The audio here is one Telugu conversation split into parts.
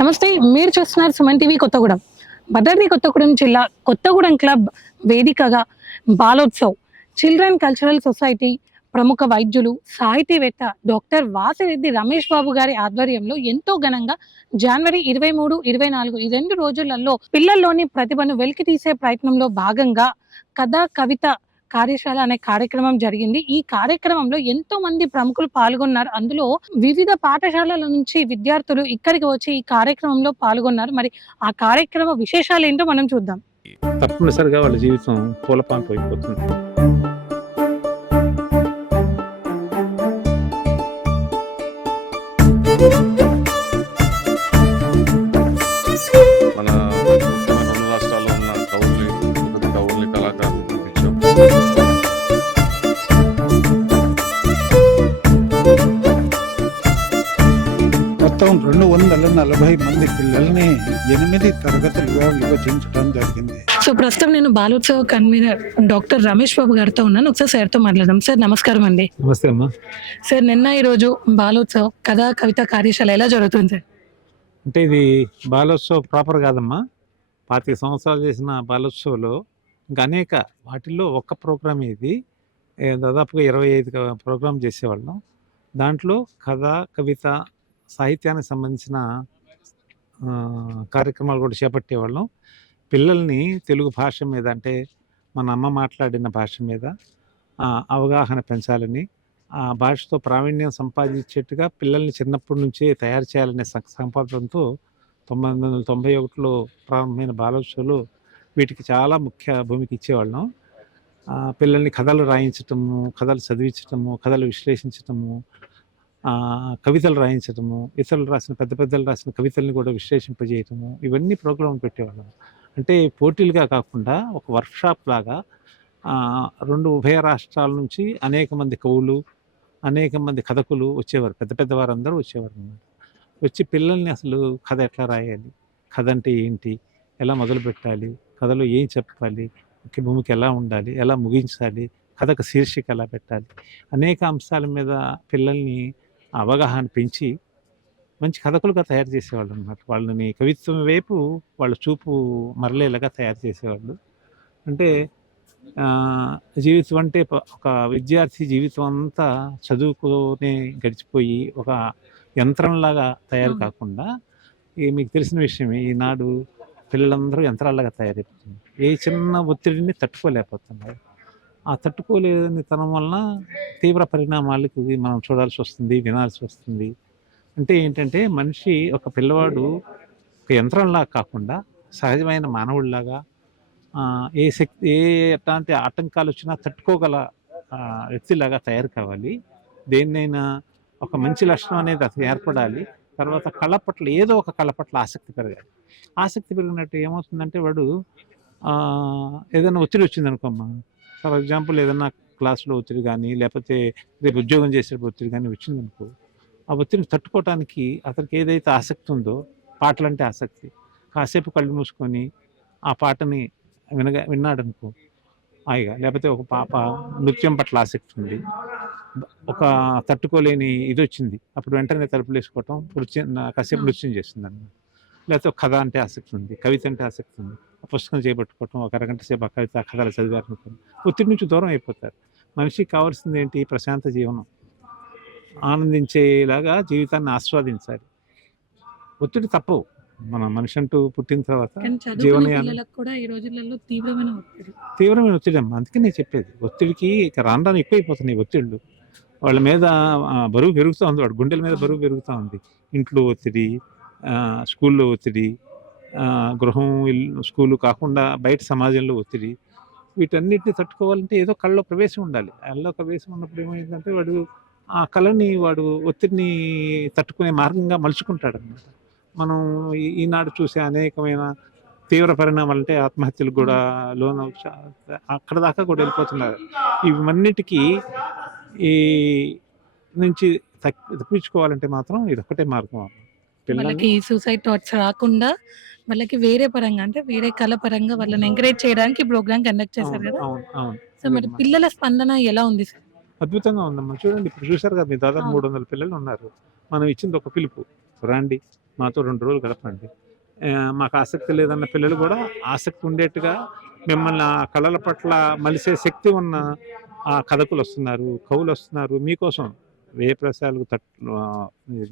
నమస్తే. మీరు చూస్తున్నారు సుమన్ టీవీ కొత్తగూడెం. భద్రాద్రి కొత్తగూడెం జిల్లా కొత్తగూడెం క్లబ్ వేదికగా బాలోత్సవ్ చిల్డ్రన్ కల్చరల్ సొసైటీ ప్రముఖ వైద్యులు, సాహితీవేత్త డాక్టర్ వాసిరెడ్డి రమేష్ బాబు గారి ఆధ్వర్యంలో ఎంతో ఘనంగా జనవరి 23, 24 ఈ 2 రోజులలో పిల్లల్లోని ప్రతిభను వెలికితీసే ప్రయత్నంలో భాగంగా కథ, కవిత కార్యశాల అనే కార్యక్రమం జరిగింది. ఈ కార్యక్రమంలో ఎంతో మంది ప్రముఖులు పాల్గొన్నారు. అందులో వివిధ పాఠశాలల నుంచి విద్యార్థులు ఇక్కడికి వచ్చి ఈ కార్యక్రమంలో పాల్గొన్నారు. మరి ఆ కార్యక్రమ విశేషాలు ఏంటో మనం చూద్దాం. తప్పనిసరిగా వాళ్ళ జీవితం పూలపాన్పు అయిపోతుంది. మన ముఖ్యమైన 2 రాష్ట్రాల్లో ఉన్న కవుల్ని కళాకారులు పిలిపించాం. మొత్తం 240 మంది పిల్లల్ని 8 తరగతులుగా విభజించడం జరిగింది. సో ప్రస్తుతం నేను బాలోత్సవ్ కన్వీనర్ డాక్టర్ రమేష్ బాబు గారితో ఉన్నాను. ఒకసారి సార్తో మాట్లాడదాం. సార్ నమస్కారం అండి. నమస్తే అమ్మా. సార్ నిన్న ఈరోజు బాలోత్సవ్ కథా కవిత కార్యశాల ఎలా జరుగుతుంది సార్? అంటే ఇది బాలోత్సవ్ ప్రాపర్ కాదమ్మా. 25 సంవత్సరాలు చేసిన బాలోత్సవ్లో ఇంకా అనేక వాటిల్లో ఒక్క ప్రోగ్రామ్ ఇది. దాదాపుగా 25 ప్రోగ్రామ్ చేసేవాళ్ళం. దాంట్లో కథ, కవిత, సాహిత్యానికి సంబంధించిన కార్యక్రమాలు కూడా చేపట్టేవాళ్ళం. పిల్లల్ని తెలుగు భాష మీద, అంటే మన అమ్మ మాట్లాడిన భాష మీద అవగాహన పెంచాలని, ఆ భాషతో ప్రావీణ్యం సంపాదించేట్టుగా పిల్లల్ని చిన్నప్పటి నుంచే తయారు చేయాలనే సంకల్పంతో 1991లో ప్రారంభమైన బాలోత్సవాలు వీటికి చాలా ముఖ్య భూమిక ఇచ్చేవాళ్ళం. పిల్లల్ని కథలు రాయించటము, కథలు చదివించటము, కథలు విశ్లేషించటము, కవితలు రాయించటము, ఇతరులు రాసిన పెద్దలు రాసిన కవితల్ని కూడా విశ్లేషింపజేయటము, ఇవన్నీ ప్రోగ్రాం పెట్టేవాళ్ళం. అంటే పోటీలుగా కాకుండా ఒక వర్క్షాప్ లాగా 2 ఉభయ రాష్ట్రాల నుంచి అనేక మంది కవులు, అనేక మంది కథకులు వచ్చేవారు. పెద్దవారందరూ వచ్చేవారు అన్నమాట. వచ్చి పిల్లల్ని అసలు కథ ఎట్లా రాయాలి, కథ అంటే ఏంటి, ఎలా మొదలు పెట్టాలి, కథలో ఏం చెప్పాలి, ముఖ్య భూమికి ఎలా ఉండాలి, ఎలా ముగించాలి, కథకు శీర్షిక ఎలా పెట్టాలి, అనేక అంశాల మీద పిల్లల్ని అవగాహన పెంచి మంచి కథకులుగా తయారు చేసేవాళ్ళు అన్నమాట. వాళ్ళని కవిత్వం వైపు వాళ్ళ చూపు మరలేలాగా తయారు చేసేవాళ్ళు. అంటే జీవితం అంటే ఒక విద్యార్థి జీవితం అంతా చదువుకునే గడిచిపోయి ఒక యంత్రంలాగా తయారు కాకుండా, మీకు తెలిసిన విషయమే, ఈనాడు పిల్లలందరూ యంత్రాల్లాగా తయారైపోతుంది. ఏ చిన్న ఒత్తిడిని తట్టుకోలేకపోతున్నారు. ఆ తట్టుకోలేని తనం వలన తీవ్ర పరిణామాలకు మనం చూడాల్సి వస్తుంది, వినాల్సి వస్తుంది. అంటే ఏంటంటే మనిషి, ఒక పిల్లవాడు ఒక యంత్రంలాగా కాకుండా సహజమైన మానవుడిలాగా ఎట్లాంటి ఆటంకాలు వచ్చినా తట్టుకోగల వ్యక్తిలాగా తయారు కావాలి. దేన్నైనా ఒక మంచి లక్షణం అనేది అతను ఏర్పడాలి. తర్వాత కళ పట్ల, ఏదో ఒక కళ పట్ల ఆసక్తి పెరగాలి. ఆసక్తి పెరిగినట్టు ఏమవుతుందంటే వాడు ఏదైనా ఒత్తిడి వచ్చింది అనుకోమ్మా, ఫర్ ఎగ్జాంపుల్ ఏదైనా క్లాస్లో ఒత్తిడి కానీ, లేకపోతే రేపు ఉద్యోగం చేసేటప్పుడు ఒత్తిడి కానీ వచ్చిందనుకో, ఆ ఒత్తిడిని తట్టుకోవడానికి అతనికి ఏదైతే ఆసక్తి ఉందో, పాటలంటే ఆసక్తి, కాసేపు కళ్ళు మూసుకొని ఆ పాటని విన్నాడనుకో హాయిగా, లేకపోతే ఒక పాప నృత్యం పట్ల ఆసక్తి ఉంది, ఒక తట్టుకోలేని ఇది వచ్చింది, అప్పుడు వెంటనే తలుపులు వేసుకోవటం, కాసేపు నృత్యం చేస్తుంది అన్నమాట. లేకపోతే ఒక కథ అంటే ఆసక్తి ఉంది, కవిత అంటే ఆసక్తి ఉంది, ఆ పుస్తకం చేపట్టుకోవటం, ఒక అరగంట సేపు ఆ కవిత కథలు చదివారనుకోండి, ఒత్తిడి నుంచి దూరం అయిపోతారు. మనిషికి కావాల్సింది ఏంటి? ప్రశాంత జీవనం, ఆనందించేలాగా జీవితాన్ని ఆస్వాదించాలి. ఒత్తిడి తప్పవు, మన మనిషి అంటూ పుట్టిన తర్వాత జీవనయానం తీవ్రమైన ఒత్తిడి అమ్మ. అందుకే నేను చెప్పేది, ఒత్తిడికి ఇక రాను ఎక్కువైపోతున్నాయి ఒత్తిళ్ళు. వాళ్ళ మీద బరువు పెరుగుతూ ఉంది, వాడు గుండెల మీద బరువు పెరుగుతూ ఉంది. ఇంట్లో ఒత్తిడి, స్కూల్లో ఒత్తిడి, గృహం, స్కూలు కాకుండా బయట సమాజంలో ఒత్తిడి, వీటన్నిటిని తట్టుకోవాలంటే ఏదో కళ్ళలో ప్రవేశం ఉండాలి. కళ్ళలో ప్రవేశం ఉన్నప్పుడు ఏమైందంటే వాడు ఆ కళని, వాడు ఒత్తిడిని తట్టుకునే మార్గంగా మలుచుకుంటాడు అన్నమాట. మనం ఈనాడు చూసే అనేకమైన తీవ్ర పరిణామాలు, అంటే ఆత్మహత్యలు కూడా లోన్ అక్కడ దాకా కూడా వెళ్ళిపోతున్నారు. ఇవన్నిటికీ ఈ నుంచి తప్పించుకోవాలంటే మాత్రం ఇది ఒక్కటే మార్గం. వాళ్ళకి సూసైడ్ థాట్స్ రాకుండా వాళ్ళకి వేరే పరంగా, అంటే వేరే కళ పరంగా వాళ్ళని ఎంకరేజ్ చేయడానికి ప్రోగ్రామ్ కండక్ట్ చేశారు కదా. సో మరి పిల్లల స్పందన ఎలా ఉంది సార్? అద్భుతంగా ఉందమ్మా. చూడండి, ఇప్పుడు చూసారు కదా, మీ దాదాపు 300 పిల్లలు ఉన్నారు. మనం ఇచ్చింది ఒక పిలుపు, రండి మాతో 2 రోజులు గడపండి. మాకు ఆసక్తి లేదన్న పిల్లలు కూడా ఆసక్తి ఉండేట్టుగా మిమ్మల్ని ఆ కళల పట్ల మలిసే శక్తి ఉన్న కథకులు వస్తున్నారు, కవులు వస్తున్నారు మీకోసం. ఏ ప్రదేశాలకు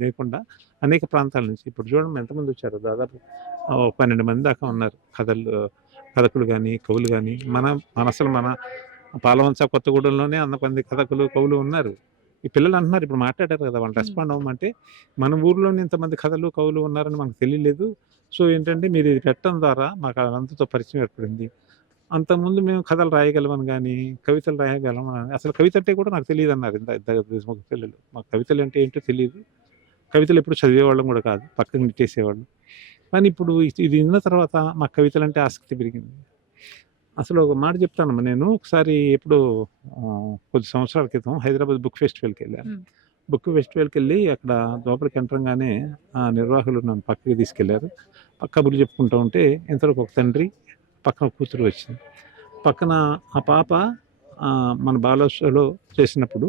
లేకుండా అనేక ప్రాంతాల నుంచి ఇప్పుడు చూడండి ఎంతమంది వచ్చారు. దాదాపు 12 మంది దాకా ఉన్నారు కథకులు కానీ కవులు కానీ. మన పాలవంచ కొత్తగూడెంలోనే అంతమంది కథకులు కవులు ఉన్నారు. ఈ పిల్లలు అంటున్నారు ఇప్పుడు మాట్లాడారు కదా, వాళ్ళు రెస్పాండ్ అవ్వమంటే మన ఊర్లోనే ఇంతమంది కథలు కవులు ఉన్నారని మనకు తెలియలేదు. సో ఏంటంటే మీరు ఇది పెట్టడం ద్వారా మాకు అదంతతో పరిచయం ఏర్పడింది. అంతకుముందు మేము కథలు రాయగలమని కానీ కవితలు రాయగలమని, అసలు కవిత అంటే కూడా నాకు తెలియదు అన్నారు ఒక పిల్లలు. మాకు కవితలు అంటే ఏంటో తెలియదు, కవితలు ఎప్పుడు చదివేవాళ్ళం కూడా కాదు, పక్కన నెట్టేసేవాళ్ళం. కానీ ఇప్పుడు ఇది విన్న తర్వాత మా కవితలు అంటే ఆసక్తి పెరిగింది. అసలు ఒక మాట చెప్తానమ్మా, నేను ఒకసారి ఎప్పుడు కొద్ది సంవత్సరాల క్రితం హైదరాబాద్ బుక్ ఫెస్టివల్కి వెళ్ళాను. బుక్ ఫెస్టివల్కి వెళ్ళి అక్కడ లోపలికి ఎంటరంగానే నిర్వాహకులు నన్ను పక్కకి తీసుకెళ్లారు. కబుర్లు చెప్పుకుంటూ ఉంటే ఇంతలోకి ఒక తండ్రి పక్కన కూతురు వచ్చింది. పక్కన ఆ పాప మన బాలోత్సవంలో చేసినప్పుడు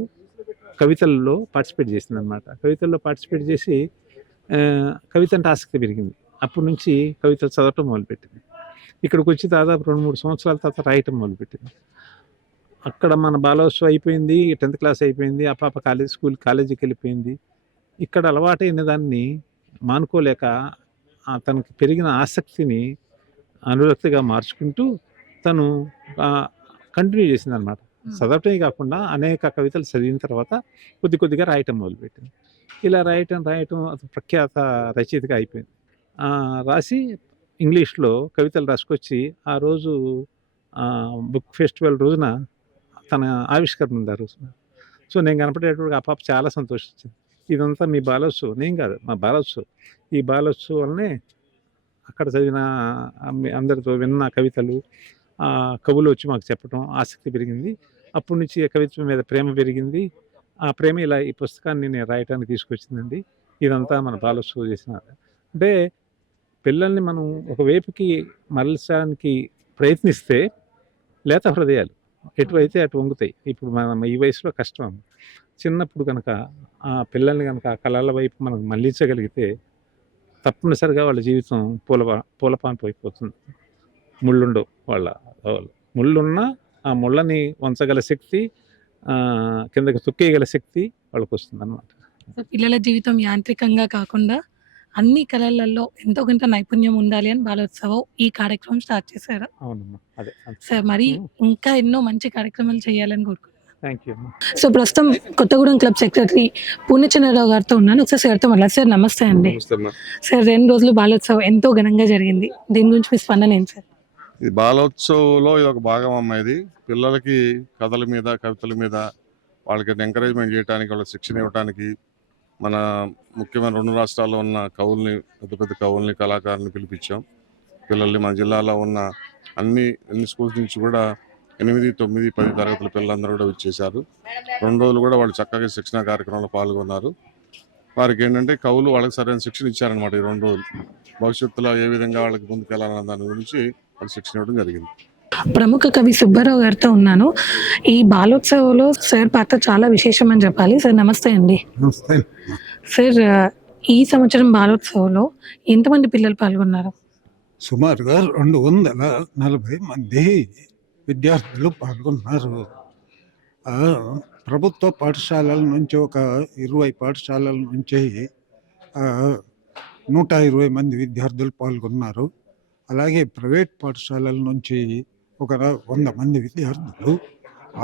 కవితల్లో పార్టిసిపేట్ చేసింది అనమాట. కవితల్లో పార్టిసిపేట్ చేసి కవిత అంటే ఆసక్తి పెరిగింది. అప్పటి నుంచి కవితలు చదవటం మొదలుపెట్టింది. ఇక్కడికి వచ్చి దాదాపు 2-3 సంవత్సరాల తర్వాత రాయటం మొదలుపెట్టింది. అక్కడ మన బాలోత్సవం అయిపోయింది, 10th క్లాస్ అయిపోయింది, ఆ పాప కాలేజీకి వెళ్ళిపోయింది. ఇక్కడ అలవాటైన దాన్ని మానుకోలేక తనకి పెరిగిన ఆసక్తిని అనురక్తిగా మార్చుకుంటూ తను కంటిన్యూ చేసింది అనమాట. చదవటమే కాకుండా అనేక కవితలు చదివిన తర్వాత కొద్దిగా రాయటం మొదలుపెట్టింది. ఇలా రాయటం అది ప్రఖ్యాత రచయితగా అయిపోయింది. రాసి ఇంగ్లీష్లో కవితలు రాసుకొచ్చి ఆ రోజు బుక్ ఫెస్టివల్ రోజున తన ఆవిష్కరణ ఉంది ఆ రోజున. సో నేను కనపడేటప్పుడు ఆ పాప చాలా సంతోషించింది. ఇదంతా మీ బాలోత్సవం, నేను కాదు మా బాలోత్సవం. ఈ బాలోత్సవం వల్లనే అక్కడ చదివిన అందరితో విన్న కవితలు కవులు వచ్చి మాకు చెప్పడం ఆసక్తి పెరిగింది. అప్పటి నుంచి కవిత్వం మీద ప్రేమ పెరిగింది. ఆ ప్రేమ ఇలా ఈ పుస్తకాన్ని నేను రాయటానికి తీసుకొచ్చిందండి. ఇదంతా మన బాలోత్సవం చేసిన అంటే పిల్లల్ని మనం ఒకవైపుకి మరల్చడానికి ప్రయత్నిస్తే లేత హృదయాలు ఎటువైతే అటు వంగుతాయి. ఇప్పుడు మనం ఈ వయసులో కష్టం. చిన్నప్పుడు కనుక ఆ పిల్లల్ని కనుక ఆ కళల వైపు మనం మళ్ళించగలిగితే తప్పనిసరిగా వాళ్ళ జీవితం పూలపాన్పు అయిపోతుంది. ముళ్ళుండవు ముళ్ళున్నా ఆ ముళ్ళని వంచగల శక్తి, కిందకి తొక్కేయగల శక్తి వాళ్ళకి వస్తుంది అన్నమాట. పిల్లల జీవితం యాంత్రికంగా కాకుండా అన్ని కళలలో ఎంతో కొంత నైపుణ్యం ఉండాలి అని బాలోత్సవం ఈ కార్యక్రమం స్టార్ట్ చేశారు. అవునమ్మా, అదే సార్ మరి ఇంకా ఎన్నో మంచి కార్యక్రమాలు చేయాలని కోరుకుంటున్నాను. Thank you. సో ప్రస్తుతం కొత్తగూడెం క్లబ్ సెక్రటరీ పూర్ణచంద్రరావు గారితో ఉన్నాను. ఒకసారి సార్తో మళ్ళీ. సార్ నమస్తే అండి. సార్ 2 రోజులు బాలోత్సవం ఎంతో ఘనంగా జరిగింది, దీని గురించి మీ స్పందన ఏంటి సార్? ఈ బాలోత్సవంలో ఇది ఒక భాగం అమ్మ. ఇది పిల్లలకి కథల మీద కవితల మీద వాళ్ళకి ఎంకరేజ్మెంట్ చేయడానికి, వాళ్ళకి శిక్షణ ఇవ్వడానికి మన ముఖ్యమైన 2 రాష్ట్రాల్లో ఉన్న కవుల్ని, పెద్ద కవుల్ని, కళాకారుల్ని పిలిపించాం. పిల్లల్ని మన జిల్లాలో ఉన్న అన్ని స్కూల్స్ నుంచి కూడా 8, 9, 10 తరగతుల పిల్లలందరూ కూడా వచ్చేసారు. 2 రోజులు కూడా వాళ్ళు చక్కగా శిక్షణ కార్యక్రమంలో పాల్గొన్నారు. వారికి ఏంటంటే కవులు వాళ్ళకి సరైన శిక్షణ ఇచ్చారనమాట. ఈ 2 రోజులు భవిష్యత్తులో ఏ విధంగా వాళ్ళకి ముందుకెళ్ళాలన్న దాని గురించి వాళ్ళు శిక్షణ ఇవ్వడం జరిగింది. ప్రముఖ కవి సుబ్బారావు గారితో ఉన్నాను. ఈ బాలోత్సవంలో సార్ పాత్ర చాలా విశేషం అని చెప్పాలి. సార్ నమస్తే అండి. నమస్తే. సార్ ఈ సంవత్సరం బాలోత్సవంలో ఎంతమంది పిల్లలు పాల్గొన్నారు? సుమారుగా 240 మంది విద్యార్థులు పాల్గొన్నారు. ప్రభుత్వ పాఠశాలల నుంచి ఒక 20 పాఠశాలల నుంచి 120 మంది విద్యార్థులు పాల్గొన్నారు. అలాగే ప్రైవేట్ పాఠశాలల నుంచి ఒక 100 మంది విద్యార్థులు,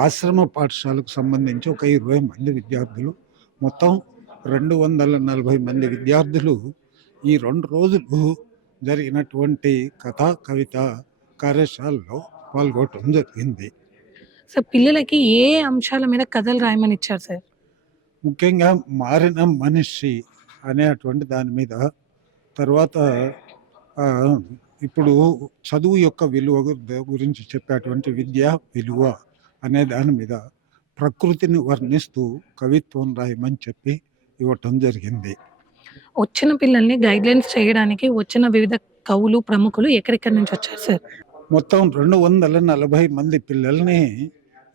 ఆశ్రమ పాఠశాలకు సంబంధించి ఒక 20 మంది విద్యార్థులు, మొత్తం 240 మంది విద్యార్థులు ఈ 2 రోజులు జరిగినటువంటి కథా కవిత కార్యశాలలో పాల్గొనడం జరిగింది. సార్ పిల్లలకి ఏ అంశాల మీద కథలు రాయమని ఇచ్చారు సార్? ముఖ్యంగా మారిన మనిషి అనేటువంటి దాని మీద, తర్వాత ఇప్పుడు చదువు యొక్క విలువ గురించి చెప్పేటువంటి విద్యా విలువ అనే దాని మీద, ప్రకృతిని వర్ణిస్తూ కవిత్వం రాయమని చెప్పి ఇవ్వటం జరిగింది. వచ్చిన పిల్లల్ని గైడ్లైన్స్ చేయడానికి వచ్చిన వివిధ కవులు, ప్రముఖులు ఎక్కడెక్కడి నుంచి వచ్చారు సార్? మొత్తం 240 మంది పిల్లల్ని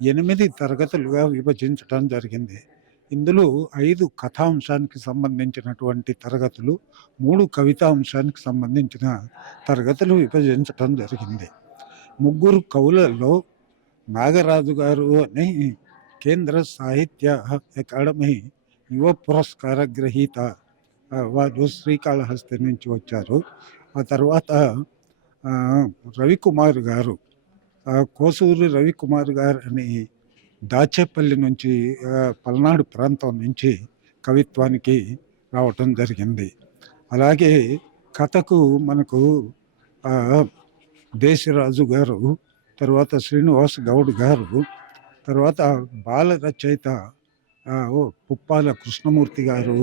8 తరగతులుగా విభజించడం జరిగింది. ఇందులో 5 కథాంశానికి సంబంధించినటువంటి తరగతులు, 3 కవితాంశానికి సంబంధించిన తరగతులు విభజించటం జరిగింది. ముగ్గురు కవులలో నాగరాజు గారు అని కేంద్ర సాహిత్య అకాడమీ యువ పురస్కార గ్రహీత, వారు శ్రీకాళహస్తి నుంచి వచ్చారు. ఆ తర్వాత రవికుమార్ గారు, కోసూరి రవికుమార్ గారు అని దాచేపల్లి నుంచి, పల్నాడు ప్రాంతం నుంచి కవిత్వానికి రావటం జరిగింది. అలాగే కథకు మనకు దేశరాజు గారు, తర్వాత శ్రీనివాస్ గౌడ్ గారు, తర్వాత బాల రచయిత పుప్పాల కృష్ణమూర్తి గారు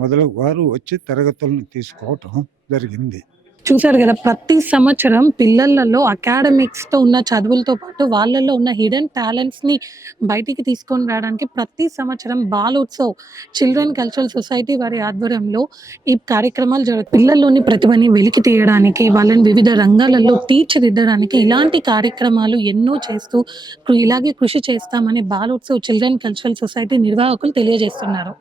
మొదలగు వారు వచ్చి తరగతులను తీసుకోవటం జరిగింది. చూశారు కదా, ప్రతి సంవత్సరం పిల్లలలో అకాడమిక్స్తో ఉన్న చదువులతో పాటు వాళ్ళల్లో ఉన్న హిడెన్ టాలెంట్స్ని బయటికి తీసుకొని రావడానికి ప్రతి సంవత్సరం బాలోత్సవ్ చిల్డ్రన్ కల్చరల్ సొసైటీ వారి ఆధ్వర్యంలో ఈ కార్యక్రమాలు జరుగుతాయి. పిల్లల్లోని ప్రతిభని వెలికి తీయడానికి, వాళ్ళని వివిధ రంగాలలో తీర్చిదిద్దడానికి ఇలాంటి కార్యక్రమాలు ఎన్నో చేస్తూ ఇలాగే కృషి చేస్తామని బాలోత్సవ్ చిల్డ్రన్ కల్చరల్ సొసైటీ నిర్వాహకులు తెలియజేస్తున్నారు.